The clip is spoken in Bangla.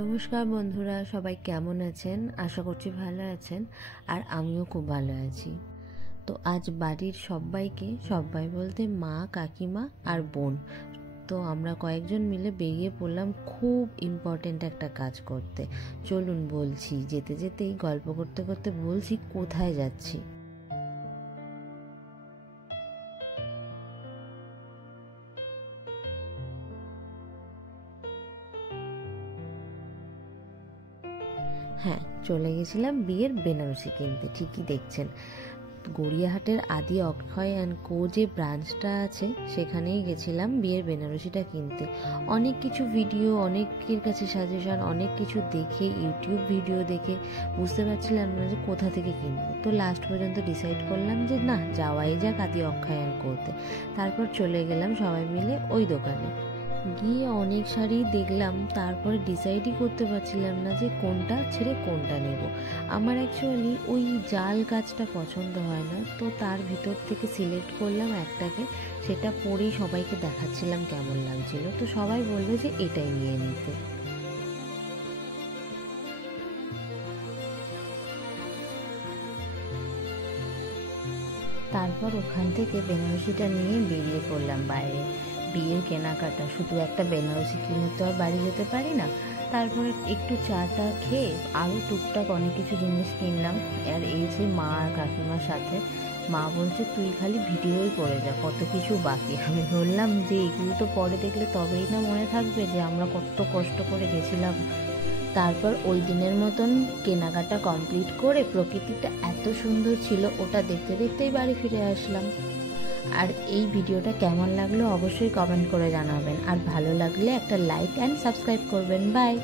নমস্কার বন্ধুরা, সবাই কেমন আছেন? আশা করছি ভালো আছেন। আর আমিও খুব ভালো আছি। তো আজ বাড়ির সবাই বলতে মা, কাকিমা আর বোন, তো আমরা কয়েকজন মিলে বেরিয়ে পড়লাম খুব ইম্পর্টেন্ট একটা কাজ করতে। চলুন বলছি, যেতে যেতেই গল্প করতে করতে বলছি কোথায় যাচ্ছি। হ্যাঁ, চলে গেছিলাম বিয়ের বেনারসি কিনতে। ঠিকই দেখছেন, গড়িয়াহাটের আদি অক্ষয় অ্যান্ড কো যে ব্রাঞ্চটা আছে সেখানেই গেছিলাম বিয়ের বেনারসিটা কিনতে। অনেক কিছু ভিডিও, অনেকের কাছে সাজেশন, অনেক কিছু দেখে, ইউটিউব ভিডিও দেখে বুঝতে পারছিলাম না যে কোথা থেকে কিনবো। তো লাস্ট পর্যন্ত ডিসাইড করলাম যে না, যাওয়াই যাক আদি অক্ষয় অ্যান্ড কোতে। তারপর চলে গেলাম সবাই মিলে ওই দোকানে। গিয়ে অনেক শাড়ি দেখলাম, তারপরে ডিসাইডই করতে পারছিলাম না যে কোনটা ছেড়ে কোনটা নেব। আমার অ্যাকচুয়ালি ওই জাল কাজটা পছন্দ হয় না, তো তার ভিতর থেকে সিলেক্ট করলাম একটাকে। সেটা পরেই সবাইকে দেখাচ্ছিলাম কেমন লাগছিল, তো সবাই বললো যে এটাই নিয়ে নিতে। তারপর ওখান থেকে বেনারসিটা নিয়ে বেরিয়ে পড়লাম বাইরে। বিয়ের কেনাকাটা, শুধু একটা বেনারসি কিনে তো আর বাড়ি যেতে পারি না। তারপরে একটু চাটা খেয়ে আরও টুকটাক অনেক কিছু জিনিস কিনলাম। আর এই যে মা আর কাকিমার সাথে, মা বলছে তুই খালি ভিডিওই করে যা, কত কিছু বাকি। আমি বললাম যে এগুলো তো পরে দেখলে তবেই না মনে থাকবে যে আমরা কত কষ্ট করে গেছিলাম। তারপর ওই দিনের মতন কেনাকাটা কমপ্লিট করে, প্রকৃতিটা এত সুন্দর ছিল, ওটা দেখতে দেখতেই বাড়ি ফিরে আসলাম। আর এই ভিডিওটা কেমন লাগলো অবশ্যই কমেন্ট করে জানাবেন, আর ভালো লাগলে একটা লাইক অ্যান্ড সাবস্ক্রাইব করবেন। বাই।